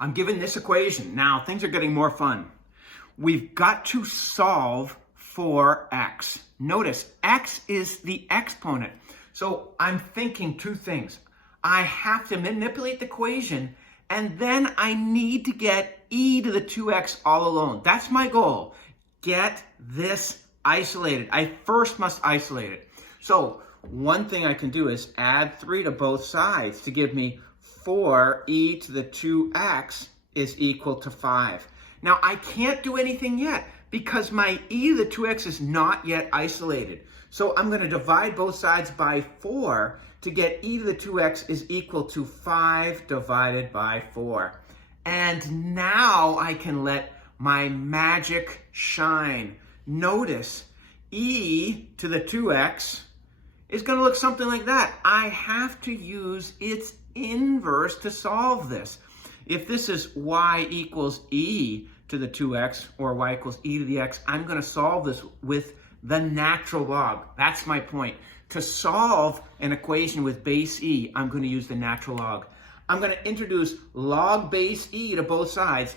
I'm given this equation. Now, things are getting more fun. We've got to solve for x. Notice, x is the exponent. So I'm thinking two things. I have to manipulate the equation, and then I need to get e to the 2x all alone. That's my goal. Get this isolated. I first must isolate it. So one thing I can do is add 3 to both sides to give me 4e to the 2x is equal to 5. Now, I can't do anything yet because my e to the 2x is not yet isolated. So I'm going to divide both sides by 4 to get e to the 2x is equal to 5 divided by 4. And now I can let my magic shine. Notice, e to the 2x is going to look something like that. I have to use its inverse to solve this. If this is y equals e to the 2x or y equals e to the x, I'm going to solve this with the natural log. That's my point. To solve an equation with base e, I'm going to use the natural log. I'm going to introduce log base e to both sides.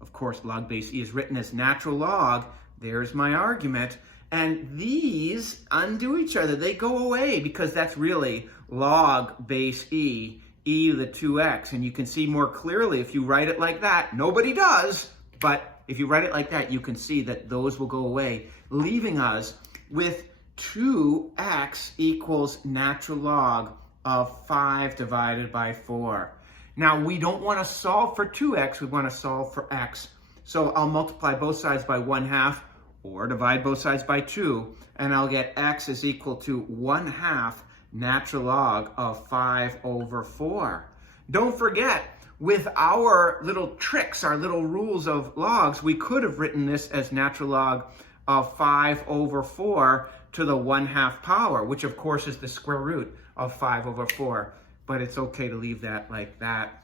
Of course, log base e is written as natural log. There's my argument. And these undo each other. They go away because that's really log base e, e to the 2x. And you can see more clearly if you write it like that. Nobody does, but if you write it like that, you can see that those will go away, leaving us with 2x equals natural log of 5 divided by 4. Now, we don't want to solve for 2x. We want to solve for x. So I'll multiply both sides by 1/2 or divide both sides by 2, and I'll get x is equal to 1/2 natural log of 5 over 4. Don't forget, with our little tricks, our little rules of logs, we could have written this as natural log of 5 over 4 to the 1/2 power, which of course is the square root of 5 over 4. But it's okay to leave that like that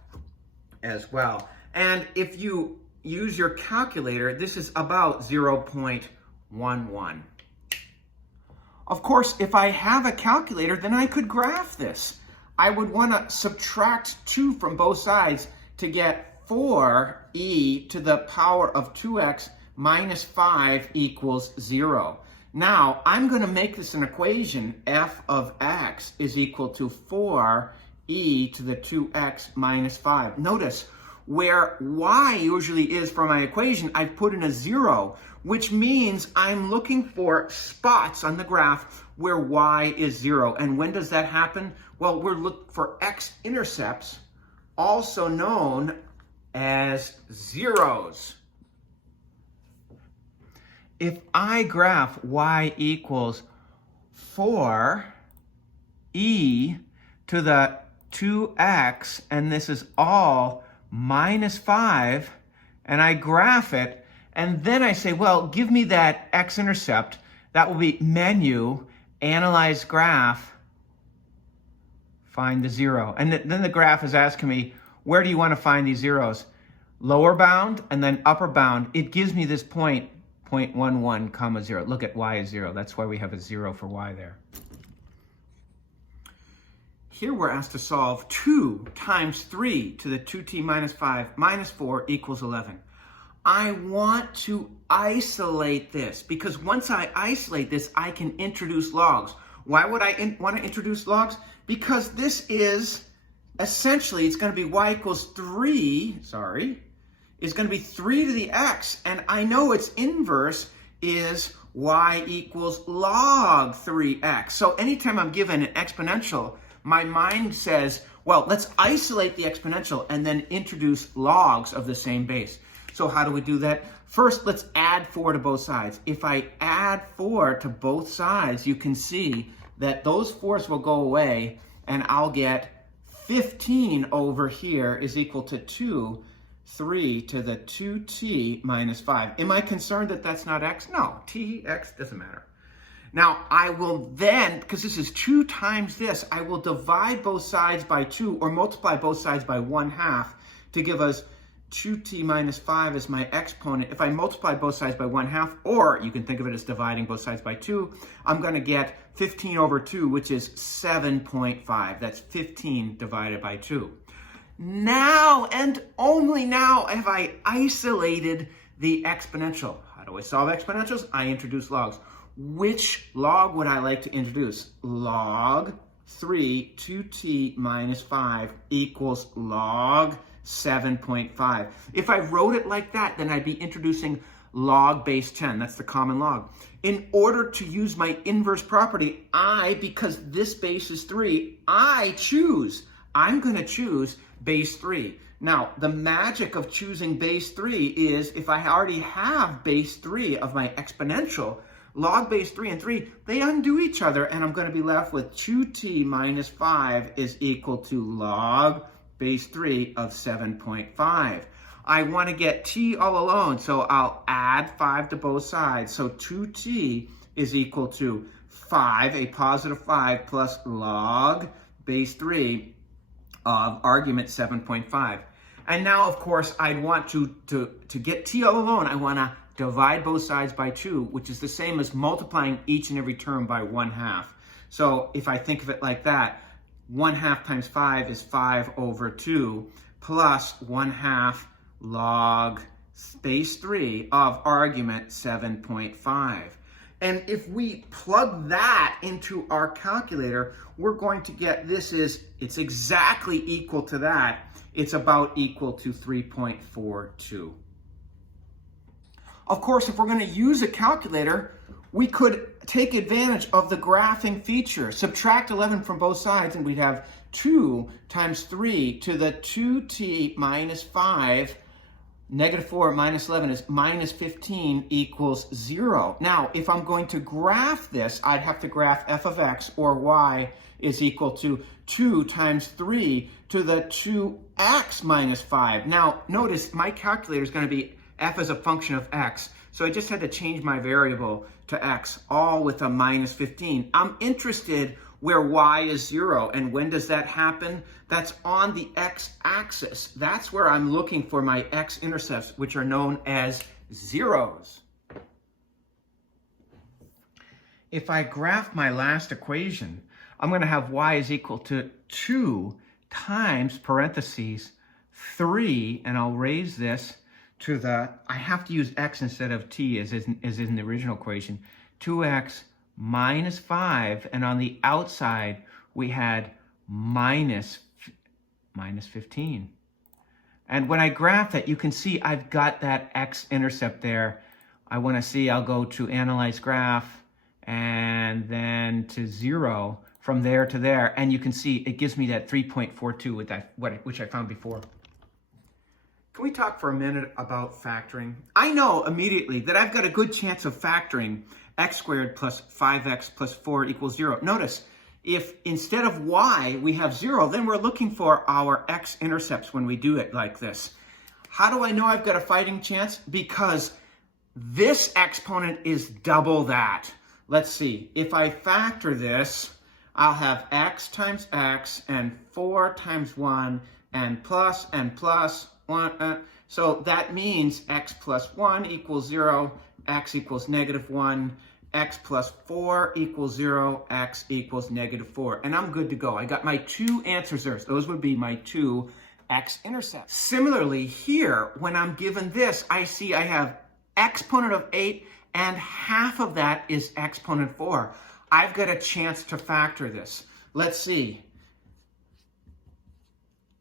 as well. And if you use your calculator, this is about 0.11. Of course, if I have a calculator, then I could graph this. I would want to subtract 2 from both sides to get 4e to the power of 2x minus 5 equals 0. Now, I'm going to make this an equation. F of x is equal to 4e to the 2x minus 5. Notice, where y usually is for my equation, I've put in a 0, which means I'm looking for spots on the graph where y is 0. And when does that happen? Well, we're looking for x-intercepts, also known as zeros. If I graph y equals 4e to the 2x, and this is all minus 5, and I graph it, and then I say, well, give me that x-intercept. That will be menu, analyze graph, find the 0. And then the graph is asking me, where do you want to find these zeros? Lower bound and then upper bound. It gives me this point, 0.11 comma 0. Look at y is 0. That's why we have a 0 for y there. Here we're asked to solve 2 times 3 to the 2t minus 5 minus 4 equals 11. I want to isolate this because once I isolate this, I can introduce logs. Why would I want to introduce logs? Because this is essentially, it's going to be y equals 3, is going to be 3 to the x. And I know its inverse is y equals log 3x. So anytime I'm given an exponential, my mind says, well, let's isolate the exponential and then introduce logs of the same base. So how do we do that? First, let's add 4 to both sides. If I add 4 to both sides, you can see that those 4's will go away, and I'll get 15 over here is equal to 3 to the 2t minus 5. Am I concerned that that's not x? No, t, x, doesn't matter. Now, I will then, because this is 2 times this, I will divide both sides by 2 or multiply both sides by 1/2 to give us 2t minus 5 as my exponent. If I multiply both sides by 1/2, or you can think of it as dividing both sides by 2, I'm going to get 15 over 2, which is 7.5. That's 15 divided by 2. Now now and only now have I isolated the exponential. How do I solve exponentials? I introduce logs. Which log would I like to introduce? Log 3 2t minus 5 equals log 7.5. If I wrote it like that, then I'd be introducing log base 10. That's the common log. In order to use my inverse property, because this base is 3, I'm going to choose base 3. Now, the magic of choosing base 3 is if I already have base 3 of my exponential, log base 3 and 3, they undo each other, and I'm going to be left with 2t minus 5 is equal to log base 3 of 7.5. I want to get t all alone, so I'll add 5 to both sides. So 2t is equal to 5, a positive 5, plus log base 3 of argument 7.5. And now, of course, I'd want to get t all alone, I want to divide both sides by 2, which is the same as multiplying each and every term by 1/2. So if I think of it like that, 1/2 times 5 is 5 over 2, plus 1/2 log base 3 of argument 7.5. And if we plug that into our calculator, we're going to get, it's exactly equal to that. It's about equal to 3.42. Of course, if we're going to use a calculator, we could take advantage of the graphing feature. Subtract 11 from both sides, and we'd have 2 times 3 to the 2t minus 5. Negative 4 minus 11 is minus 15 equals 0. Now, if I'm going to graph this, I'd have to graph f of x or y is equal to 2 times 3 to the 2x minus 5. Now, notice my calculator is going to be f as a function of x. So I just had to change my variable to x, all with a minus 15. I'm interested where y is 0. And when does that happen? That's on the x-axis. That's where I'm looking for my x-intercepts, which are known as zeros. If I graph my last equation, I'm going to have y is equal to 2 times, parentheses, 3, and I'll raise this to the, I have to use x instead of t as in the original equation, 2x minus 5, and on the outside we had minus 15. And when I graph it, you can see I've got that x-intercept there. I want to see, I'll go to Analyze Graph, and then to 0, from there to there, and you can see it gives me that 3.42 with that, which I found before. Can we talk for a minute about factoring? I know immediately that I've got a good chance of factoring x squared plus 5x plus 4 equals 0. Notice, if instead of y we have 0, then we're looking for our x-intercepts when we do it like this. How do I know I've got a fighting chance? Because this exponent is double that. Let's see, if I factor this, I'll have x times x and 4 times 1 and plus 1. So that means x plus 1 equals 0, x equals negative 1, x plus 4 equals 0, x equals negative 4. And I'm good to go. I got my 2 answers there. Those would be my 2 x-intercepts. Similarly, here, when I'm given this, I see I have exponent of 8, and half of that is exponent 4. I've got a chance to factor this. Let's see.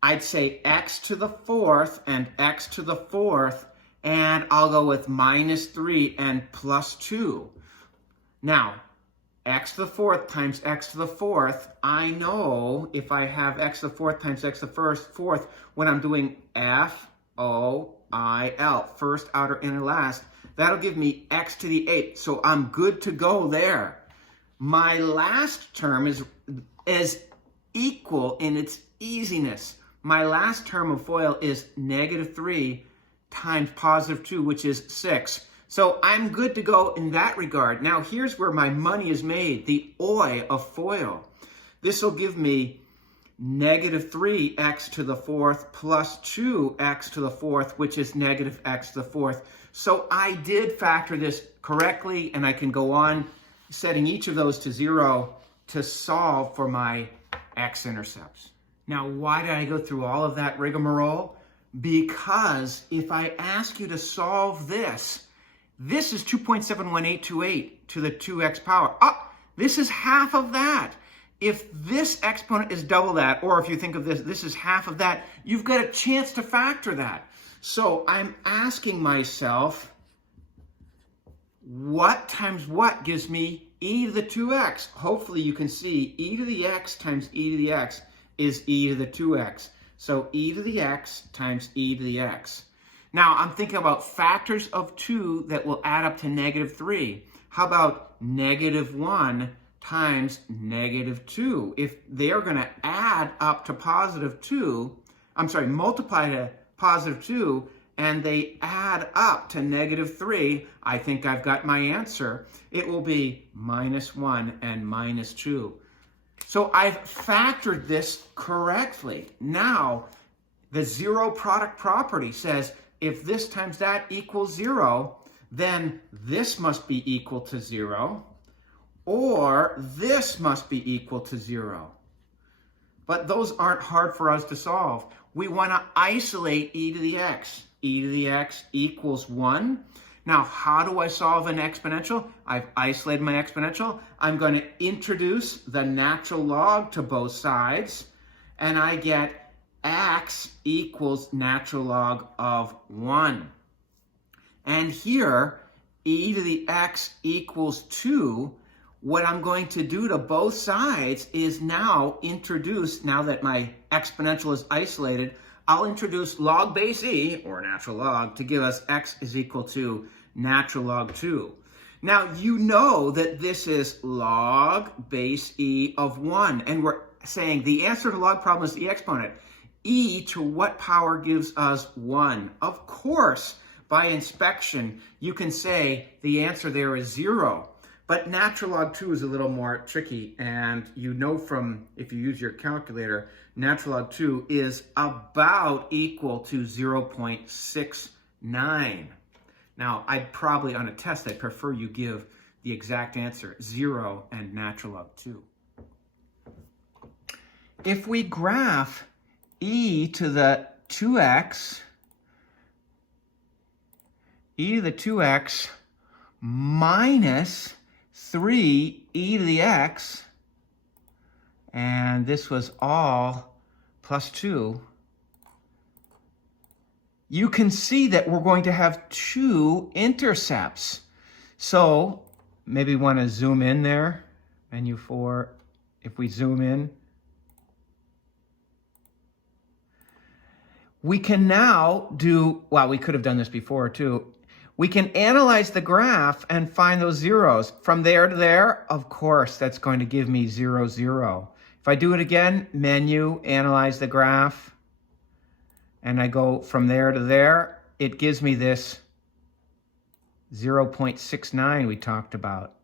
I'd say x to the 4th and x to the 4th, and I'll go with minus 3 and plus 2. Now, x to the 4th times x to the 4th, I know if I have x to the 4th times x to the 4th, when I'm doing FOIL, first, outer, inner, last, that'll give me x to the 8th. So I'm good to go there. My last term is equal in its easiness. My last term of FOIL is negative 3 times positive 2, which is 6. So I'm good to go in that regard. Now here's where my money is made, the OI of FOIL. This will give me negative 3x to the 4th plus 2x to the 4th, which is negative x to the 4th. So I did factor this correctly, and I can go on setting each of those to 0 to solve for my x-intercepts. Now, why did I go through all of that rigmarole? Because if I ask you to solve this, this is 2.71828 to the 2x power. This is half of that. If this exponent is double that, or if you think of this, this is half of that, you've got a chance to factor that. So I'm asking myself, what times what gives me e to the 2x? Hopefully you can see e to the x times e to the x is e to the 2x. So e to the x times e to the x. Now I'm thinking about factors of 2 that will add up to -3. How about -1 times -2? If they're going to add up to multiply to +2, and they add up to -3, I think I've got my answer. It will be -1 and -2. So I've factored this correctly. Now, the zero product property says if this times that equals 0, then this must be equal to 0, or this must be equal to 0. But those aren't hard for us to solve. We want to isolate e to the x. E to the x equals 1. Now, how do I solve an exponential? I've isolated my exponential. I'm going to introduce the natural log to both sides, and I get x equals natural log of 1. And here, e to the x equals 2. What I'm going to do to both sides is now that my exponential is isolated, I'll introduce log base e, or natural log, to give us x is equal to natural log 2. Now, you know that this is log base e of 1, and we're saying the answer to the log problem is the exponent. E to what power gives us 1? Of course, by inspection, you can say the answer there is 0. But natural log 2 is a little more tricky, and you know from, if you use your calculator, natural log 2 is about equal to 0.69. Now, I'd probably, on a test, I'd prefer you give the exact answer, 0 and natural log 2. If we graph e to the 2x, e to the 2x minus 3 e to the x, and this was all plus 2, you can see that we're going to have 2 intercepts. So maybe want to zoom in there, menu 4, if we zoom in. We can now do, well, we could have done this before too. We can analyze the graph and find those zeros. From there to there, of course, that's going to give me 0, 0. If I do it again, menu, analyze the graph, and I go from there to there, it gives me this 0.69 we talked about.